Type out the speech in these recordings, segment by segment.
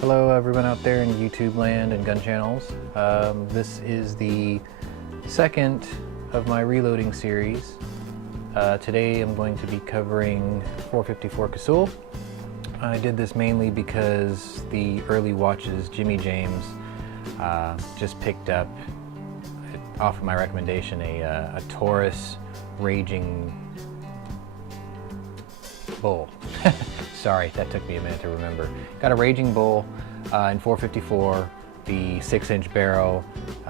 Hello everyone out there in YouTube land and gun channels. This is the second of my reloading series. Today I'm going to be covering 454 Casull. I did this mainly because the early watches Jimmy James just picked up, off of my recommendation, a Taurus Raging Bull. Sorry, that took me a minute to remember. Got a Raging Bull in 454, the 6-inch barrel.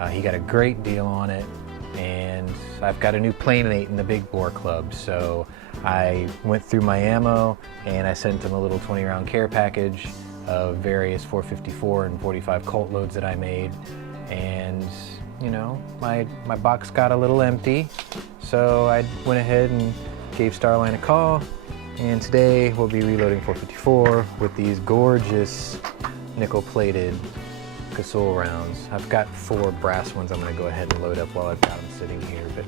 He got a great deal on it, and I've got a new playmate in the big bore club, so I went through my ammo and I sent him a little 20-round care package of various 454 and 45 Colt loads that I made, and you know, my box got a little empty, so I went ahead and gave Starline a call. And today we'll be reloading 454 with these gorgeous nickel-plated Casull rounds. I've got 4 brass ones I'm going to go ahead and load up while I've got them sitting here. But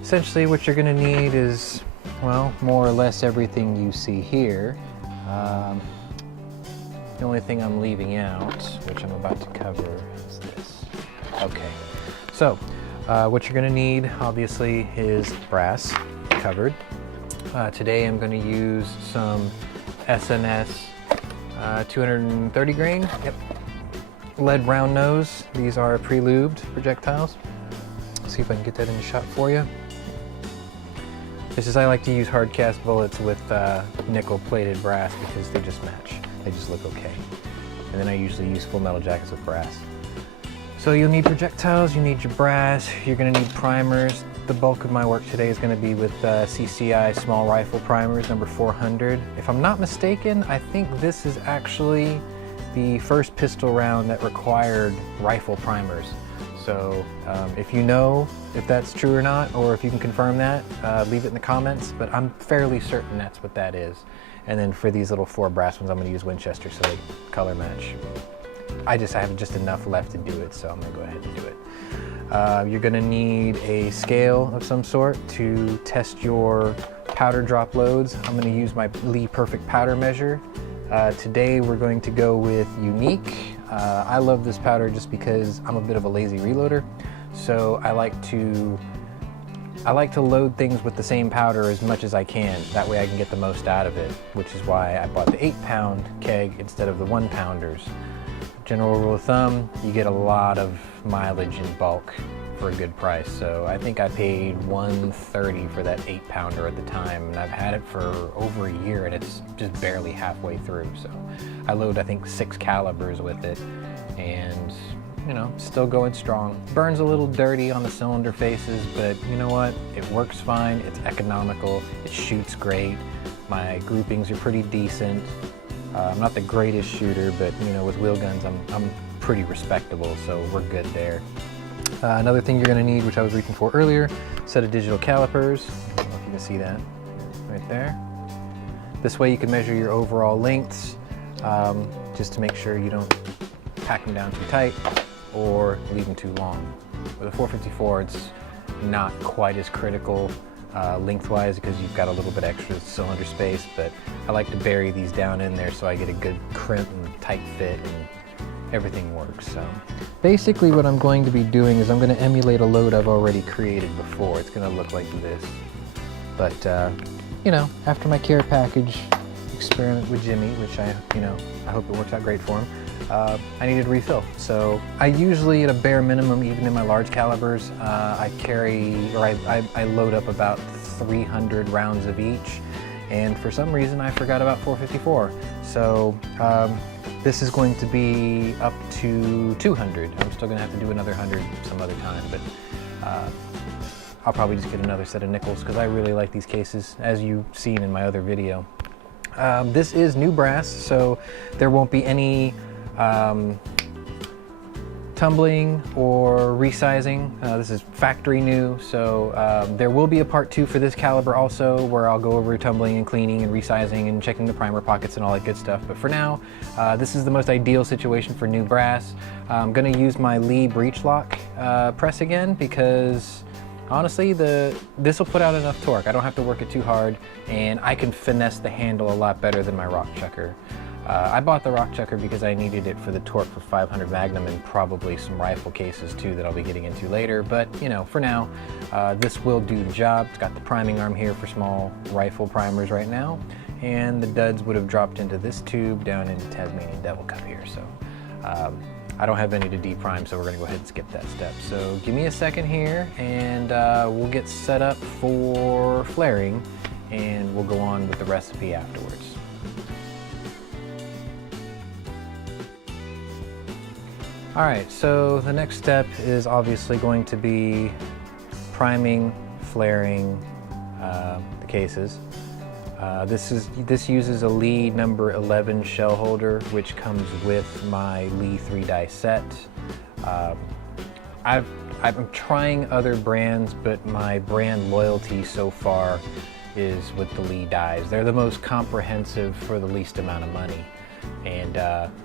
essentially what you're going to need is, well, more or less everything you see here. The only thing I'm leaving out, which I'm about to cover, is this. Okay, so what you're going to need, obviously, is brass covered. Today I'm going to use some SNS 230 grain, yep, lead round nose. These are pre-lubed projectiles. Let's see if I can get that in the shot for you. This is, I like to use hard cast bullets with nickel plated brass because they just match. They just look okay. And then I usually use full metal jackets with brass. So you'll need projectiles, you need your brass, you're going to need primers. The bulk of my work today is going to be with CCI small rifle primers, number 400. If I'm not mistaken, I think this is actually the first pistol round that required rifle primers. So if you know if that's true or not, or if you can confirm that, leave it in the comments, but I'm fairly certain that's what that is. And then for these little 4 brass ones, I'm going to use Winchester so they color match. I have just enough left to do it, so I'm going to go ahead and do it. You're going to need a scale of some sort to test your powder drop loads. I'm going to use my Lee Perfect powder measure. Today we're going to go with Unique. I love this powder just because I'm a bit of a lazy reloader, so I like to load things with the same powder as much as I can. That way I can get the most out of it, which is why I bought the 8-pound keg instead of the 1-pounders. General rule of thumb, you get a lot of mileage in bulk for a good price. So I think I paid $130 for that 8-pounder at the time, and I've had it for over a year and it's just barely halfway through. So I load, I think, 6 calibers with it, and you know, still going strong. Burns a little dirty on the cylinder faces, but you know what? It works fine, it's economical, it shoots great. My groupings are pretty decent. I'm not the greatest shooter, but you know, with wheel guns, I'm pretty respectable, so we're good there. Another thing you're going to need, which I was reaching for earlier, set of digital calipers. I don't know if you can see that right there. This way you can measure your overall lengths, just to make sure you don't pack them down too tight or leave them too long. With a 454, it's not quite as critical lengthwise because you've got a little bit extra cylinder space, but I like to bury these down in there so I get a good crimp and tight fit and everything works. So basically what I'm going to be doing is I'm going to emulate a load I've already created before. It's going to look like this, but you know, after my care package experiment with Jimmy, which I hope it works out great for him, I needed a refill. So I usually, at a bare minimum, even in my large calibers, I load up about 300 rounds of each, and for some reason I forgot about 454. So this is going to be up to 200. I'm still going to have to do another 100 some other time, but I'll probably just get another set of nickels because I really like these cases, as you've seen in my other video. This is new brass, so there won't be any tumbling or resizing. This is factory new, so there will be a part 2 for this caliber also, where I'll go over tumbling and cleaning and resizing and checking the primer pockets and all that good stuff. But for now, this is the most ideal situation for new brass. I'm gonna use my Lee Breech-lock press again, because honestly, this will put out enough torque. I don't have to work it too hard, and I can finesse the handle a lot better than my rock chucker. I bought the rock chucker because I needed it for the torque for 500 Magnum and probably some rifle cases too that I'll be getting into later. But you know, for now, this will do the job. It's got the priming arm here for small rifle primers right now, and the duds would have dropped into this tube down into Tasmanian Devil Cup here. So I don't have any to deprime, so we're gonna go ahead and skip that step. So give me a second here, and we'll get set up for flaring, and we'll go on with the recipe afterwards. All right, so the next step is obviously going to be priming, flaring the cases. This uses a Lee number 11 shell holder, which comes with my Lee 3-die set. I'm trying other brands, but my brand loyalty so far is with the Lee dies. They're the most comprehensive for the least amount of money. And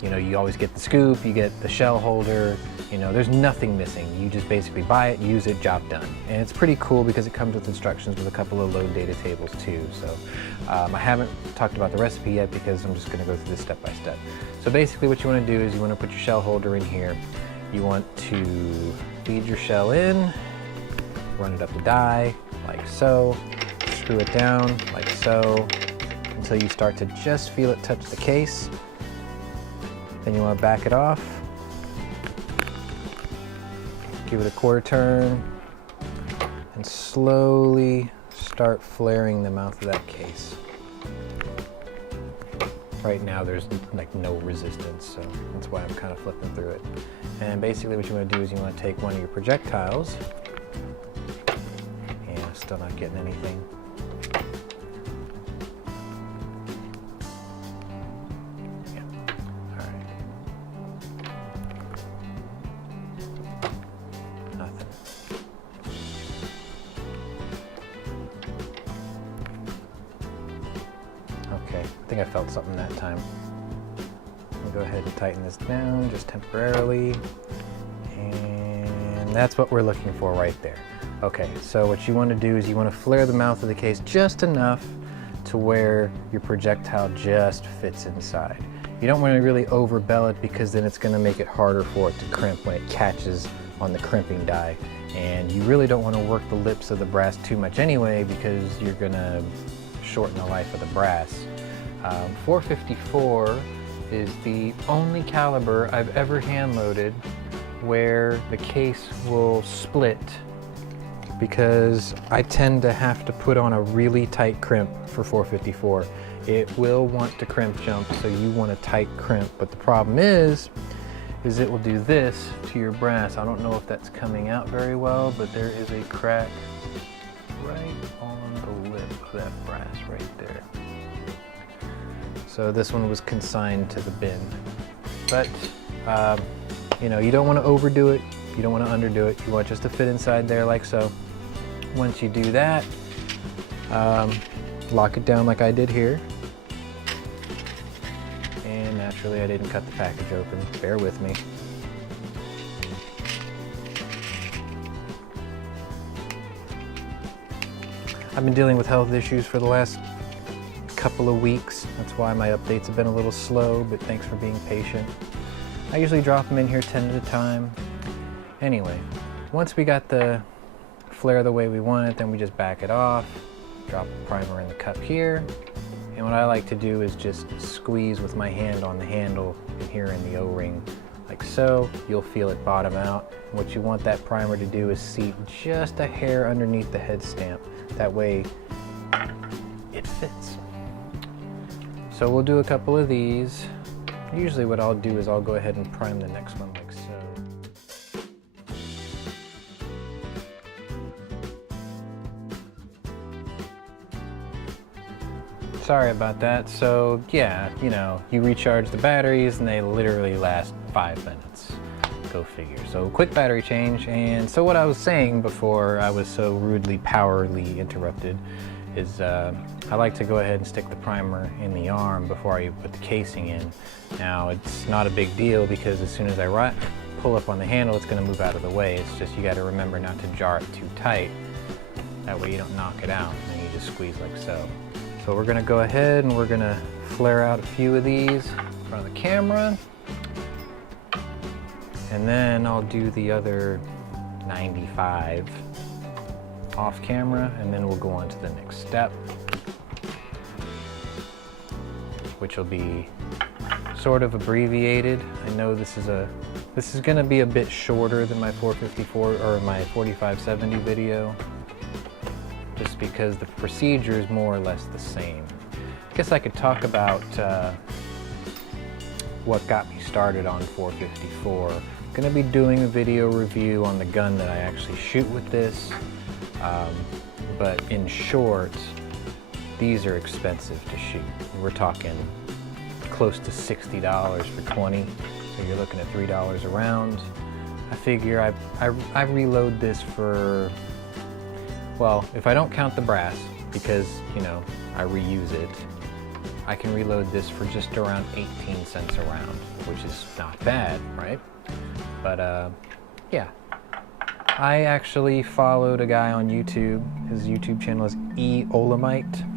you know, you always get the scoop, you get the shell holder, you know, there's nothing missing. You just basically buy it, use it, job done. And it's pretty cool because it comes with instructions with a couple of load data tables too. So I haven't talked about the recipe yet because I'm just going to go through this step by step. So basically what you want to do is you want to put your shell holder in here. You want to feed your shell in, run it up the die like so, screw it down like so, until you start to just feel it touch the case. Then you want to back it off, give it a quarter turn, and slowly start flaring the mouth of that case. Right now there's like no resistance, so that's why I'm kind of flipping through it. And basically what you want to do is you want to take one of your projectiles, and I'm still not getting anything. Okay, I think I felt something that time. I'll go ahead and tighten this down just temporarily. And that's what we're looking for right there. Okay, so what you want to do is you want to flare the mouth of the case just enough to where your projectile just fits inside. You don't want to really overbell it because then it's going to make it harder for it to crimp when it catches on the crimping die. And you really don't want to work the lips of the brass too much anyway because you're going to shorten the life of the brass. 454 is the only caliber I've ever hand loaded where the case will split, because I tend to have to put on a really tight crimp for 454. It will want to crimp jump, so you want a tight crimp, but the problem is it will do this to your brass. I don't know if that's coming out very well, but there is a crack right on the lip of that brass right there. So this one was consigned to the bin. But you know, you don't want to overdo it, you don't want to underdo it. You want just to fit inside there like so. Once you do that, lock it down like I did here. And naturally I didn't cut the package open, bear with me. I've been dealing with health issues for the last couple of weeks. That's why my updates have been a little slow, but thanks for being patient. I usually drop them in here 10 at a time. Anyway, once we got the flare the way we want it, then we just back it off, drop the primer in the cup here, and what I like to do is just squeeze with my hand on the handle and here in the O-ring like so. You'll feel it bottom out. What you want that primer to do is seat just a hair underneath the head stamp. That way it fits. So we'll do a couple of these. Usually what I'll do is I'll go ahead and prime the next one like so. Sorry about that. So yeah, you know, you recharge the batteries and they literally last 5 minutes. Go figure. So quick battery change. And so what I was saying before I was so rudely powerly interrupted is I like to go ahead and stick the primer in the arm before I put the casing in. Now it's not a big deal because as soon as I pull up on the handle, it's going to move out of the way. It's just you got to remember not to jar it too tight. That way you don't knock it out, and then you just squeeze like so. So we're going to go ahead and we're going to flare out a few of these in front of the camera. And then I'll do the other 95 off camera, and then we'll go on to the next step, which will be sort of abbreviated. I know this is going to be a bit shorter than my 454 or my 4570 video, just because the procedure is more or less the same. I guess I could talk about what got me started on 454. I'm going to be doing a video review on the gun that I actually shoot with this, but in short, these are expensive to shoot. We're talking close to $60 for 20, so you're looking at $3 a round. I figure I reload this for, well, if I don't count the brass, because, you know, I reuse it, I can reload this for just around 18 cents a round, which is not bad, right? But yeah, I actually followed a guy on YouTube. His YouTube channel is Olamite.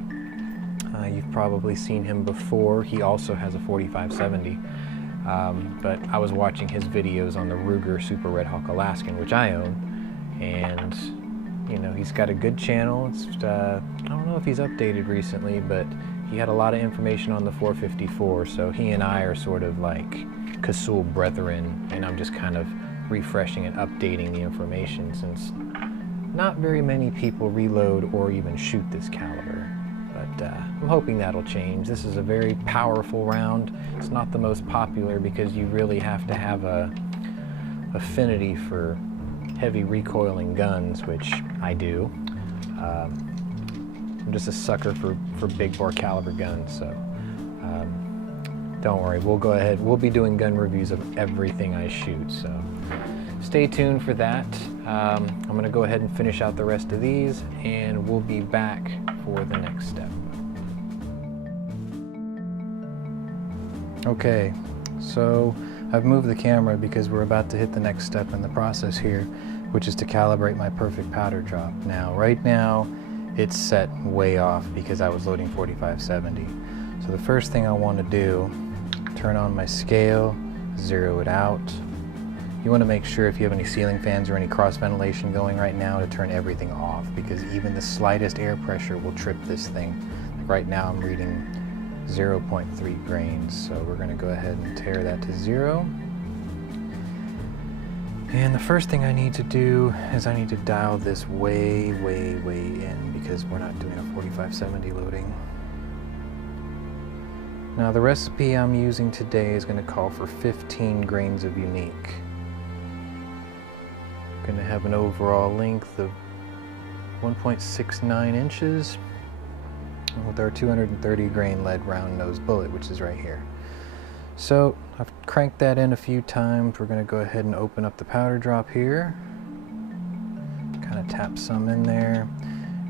You've probably seen him before. He also has a 4570, but I was watching his videos on the Ruger Super Red Hawk Alaskan, which I own, and you know, he's got a good channel. It's I don't know if he's updated recently, but he had a lot of information on the 454, so he and I are sort of like Casull brethren, and I'm just kind of refreshing and updating the information since not very many people reload or even shoot this caliber. But I'm hoping that'll change. This is a very powerful round. It's not the most popular because you really have to have a affinity for heavy recoiling guns, which I do. I'm just a sucker for big bore caliber guns, so don't worry, we'll go ahead. We'll be doing gun reviews of everything I shoot, so stay tuned for that. I'm going to go ahead and finish out the rest of these, and we'll be back for the next step. Okay, so I've moved the camera because we're about to hit the next step in the process here, which is to calibrate my perfect powder drop. Now, right now, it's set way off because I was loading 4570. So the first thing I want to do, turn on my scale, zero it out. You want to make sure if you have any ceiling fans or any cross ventilation going right now to turn everything off, because even the slightest air pressure will trip this thing. Like right now I'm reading 0.3 grains, so we're going to go ahead and tear that to 0. And the first thing I need to do is I need to dial this way in because we're not doing a 4570 loading. Now the recipe I'm using today is going to call for 15 grains of Unique. Going to have an overall length of 1.69 inches with our 230 grain lead round nose bullet, which is right here. So I've cranked that in a few times. We're going to go ahead and open up the powder drop here. Kind of tap some in there.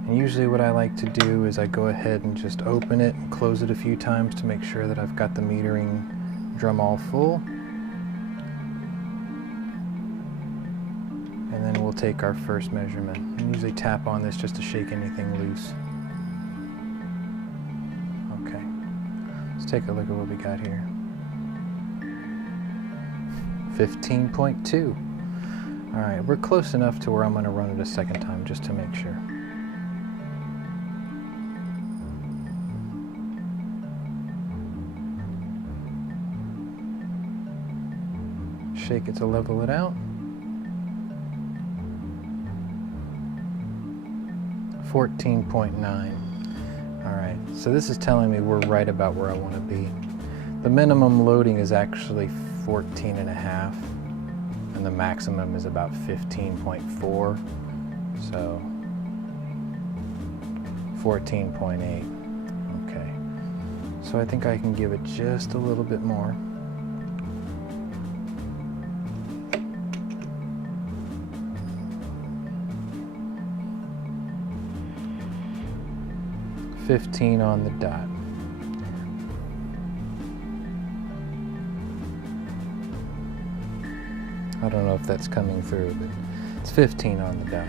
And usually what I like to do is I go ahead and just open it and close it a few times to make sure that I've got the metering drum all full. And then we'll take our first measurement. And usually tap on this just to shake anything loose. Okay, let's take a look at what we got here. 15.2. All right, we're close enough to where I'm going to run it a second time just to make sure. Shake it to level it out. 14.9. All right, so this is telling me we're right about where I want to be. The minimum loading is actually 14.5, and the maximum is about 15.4, so 14.8. Okay, so I think I can give it just a little bit more. 15 on the dot. I don't know if that's coming through, but it's 15 on the dot.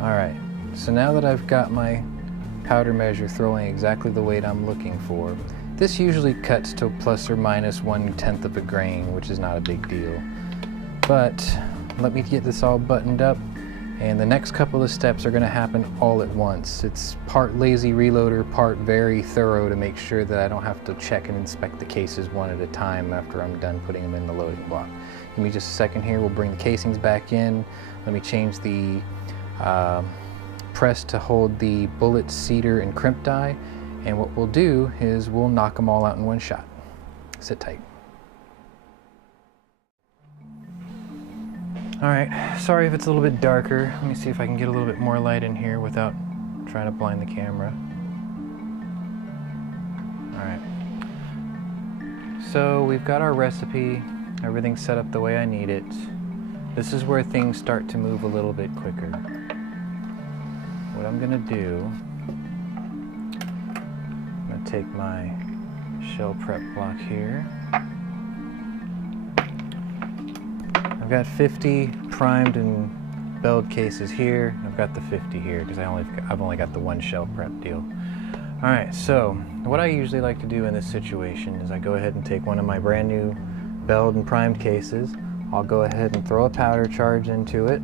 All right, so now that I've got my powder measure throwing exactly the weight I'm looking for, this usually cuts to plus or minus 1/10 of a grain, which is not a big deal. But let me get this all buttoned up, and the next couple of steps are going to happen all at once. It's part lazy reloader, part very thorough to make sure that I don't have to check and inspect the cases one at a time after I'm done putting them in the loading block. Give me just a second here. We'll bring the casings back in. Let me change the press to hold the bullet, cedar, and crimp die. And what we'll do is we'll knock them all out in one shot. Sit tight. All right, sorry if it's a little bit darker. Let me see if I can get a little bit more light in here without trying to blind the camera. All right. So we've got our recipe. Everything's set up the way I need it. This is where things start to move a little bit quicker. What I'm gonna do, I'm gonna take my shell prep block here. I've got 50 primed and belled cases here. I've got the 50 here because I've only got the one shell prep deal. All right, so what I usually like to do in this situation is I go ahead and take one of my brand new belled and primed cases. I'll go ahead and throw a powder charge into it.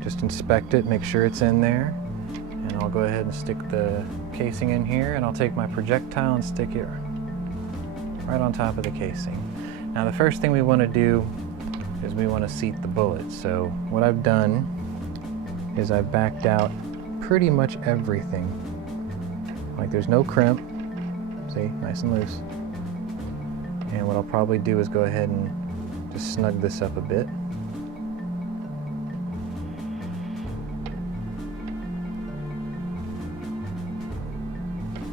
Just inspect it, make sure it's in there. And I'll go ahead and stick the casing in here, and I'll take my projectile and stick it right on top of the casing. Now the first thing we want to do is we want to seat the bullet. So what I've done is I've backed out pretty much everything. Like there's no crimp, see, nice and loose. And what I'll probably do is go ahead and just snug this up a bit.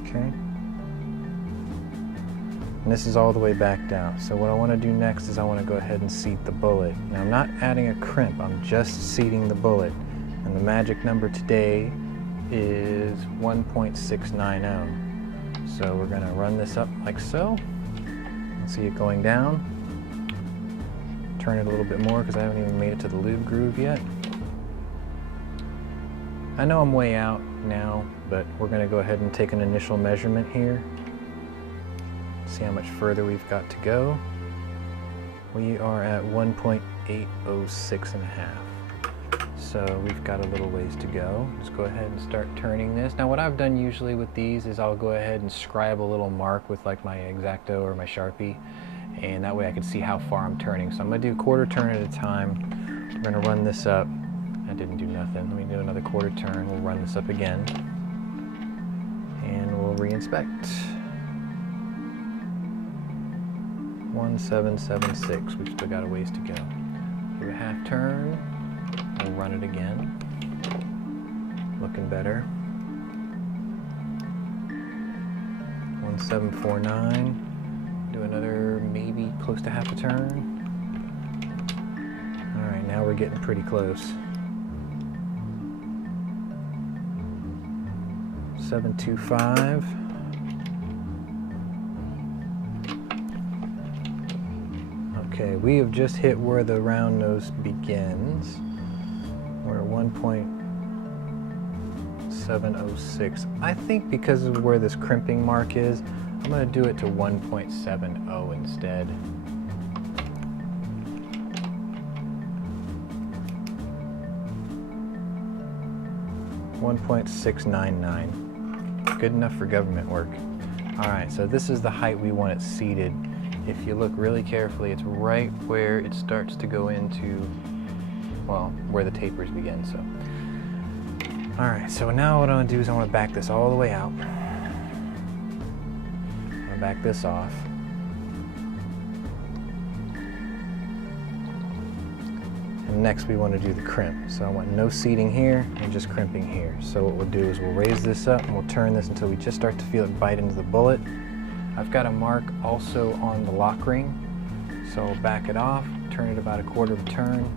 Okay. And this is all the way backed out. So what I want to do next is I want to go ahead and seat the bullet. Now I'm not adding a crimp, I'm just seating the bullet. And the magic number today is 1.690. So we're going to run this up like so. See it going down. Turn it a little bit more because I haven't even made it to the lube groove yet. I know I'm way out now, but we're going to go ahead and take an initial measurement here. See how much further we've got to go. We are at 1.806 and a half. So we've got a little ways to go. Just go ahead and start turning this. Now what I've done usually with these is I'll go ahead and scribe a little mark with like my X-Acto or my Sharpie, and that way I can see how far I'm turning. So I'm gonna do a quarter turn at a time. We're gonna run this up. I didn't do nothing. Let me do another quarter turn. We'll run this up again, and we'll re-inspect. 1776. We've still got a ways to go. Give a half turn. We'll run it again. Looking better. 1749. Do another maybe close to half a turn. All right, now we're getting pretty close. 725. Okay, we have just hit where the round nose begins. We're at 1.706. I think because of where this crimping mark is, I'm going to do it to 1.70 instead. $1.699. Good enough for government work. All right, so this is the height we want it seated. If you look really carefully, it's right where it starts to go into, well, where the tapers begin. So, all right, so now what I want to do is I want to back this all the way out. I'm going to back this off. And next we want to do the crimp. So I want no seating here and just crimping here. So what we'll do is we'll raise this up and we'll turn this until we just start to feel it bite into the bullet. I've got a mark also on the lock ring. So I'll back it off, turn it about a quarter of a turn, and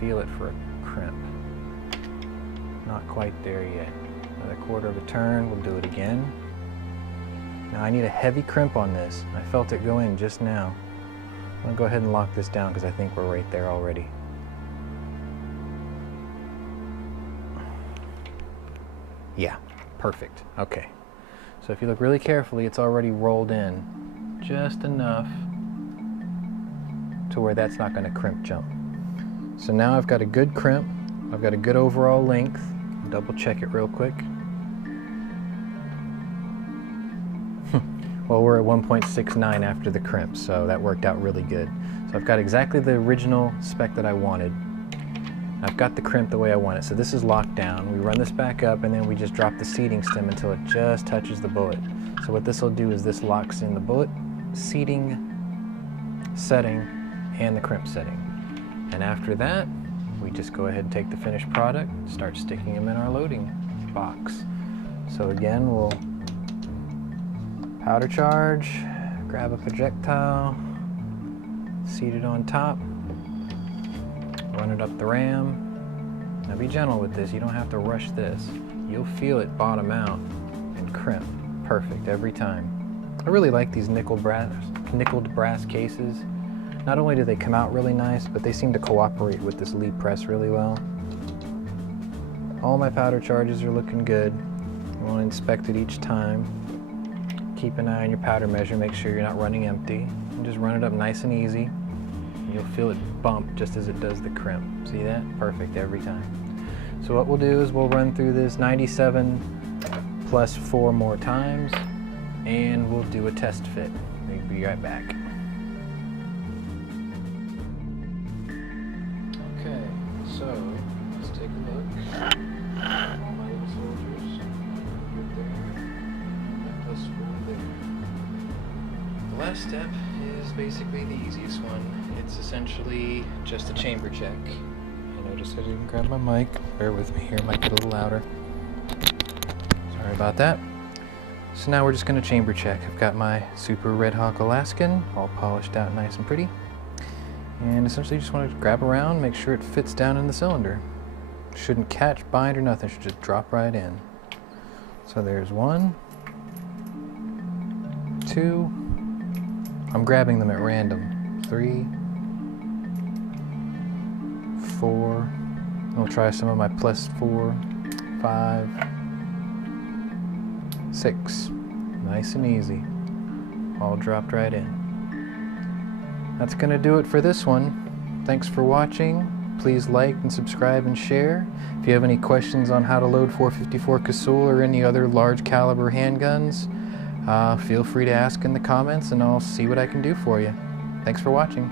feel it for a crimp. Not quite there yet. Another quarter of a turn, we'll do it again. Now I need a heavy crimp on this. I felt it go in just now. I'm gonna go ahead and lock this down because I think we're right there already. Yeah, perfect. Okay. So if you look really carefully, it's already rolled in just enough to where that's not going to crimp jump. So now I've got a good crimp. I've got a good overall length. Double check it real quick. Well, we're at 1.69 after the crimp, so that worked out really good. So I've got exactly the original spec that I wanted. I've got the crimp the way I want it. So this is locked down. We run this back up and then we just drop the seating stem until it just touches the bullet. So what this will do is this locks in the bullet seating setting and the crimp setting. And after that, we just go ahead and take the finished product, start sticking them in our loading box. So again, we'll powder charge, grab a projectile, seat it on top, run it up the ram. Now be gentle with this, you don't have to rush this. You'll feel it bottom out and crimp. Perfect every time. I really like these nickeled brass cases. Not only do they come out really nice, but they seem to cooperate with this lead press really well. All my powder charges are looking good. You want to inspect it each time. Keep an eye on your powder measure, make sure you're not running empty. And just run it up nice and easy. You'll feel it bump just as it does the crimp. See that? Perfect every time. So what we'll do is we'll run through this 97 plus 4 more times, and we'll do a test fit. We'll be right back. Okay, so let's take a look. All my little soldiers, right there, and plus 4 there. The last step is basically the easiest one. It's essentially just a chamber check. You know, just so you can grab my mic. Bear with me here, might get a little louder. Sorry about that. So now we're just going to chamber check. I've got my Super Red Hawk Alaskan all polished out nice and pretty. And essentially just want to grab around, make sure it fits down in the cylinder. Shouldn't catch, bind, or nothing. Should just drop right in. So there's 1, 2. I'm grabbing them at random. 3, 4. I'll try some of my plus 4, 5, 6. Nice and easy. All dropped right in. That's going to do it for this one. Thanks for watching. Please like and subscribe and share. If you have any questions on how to load 454 Casull or any other large caliber handguns, feel free to ask in the comments and I'll see what I can do for you. Thanks for watching.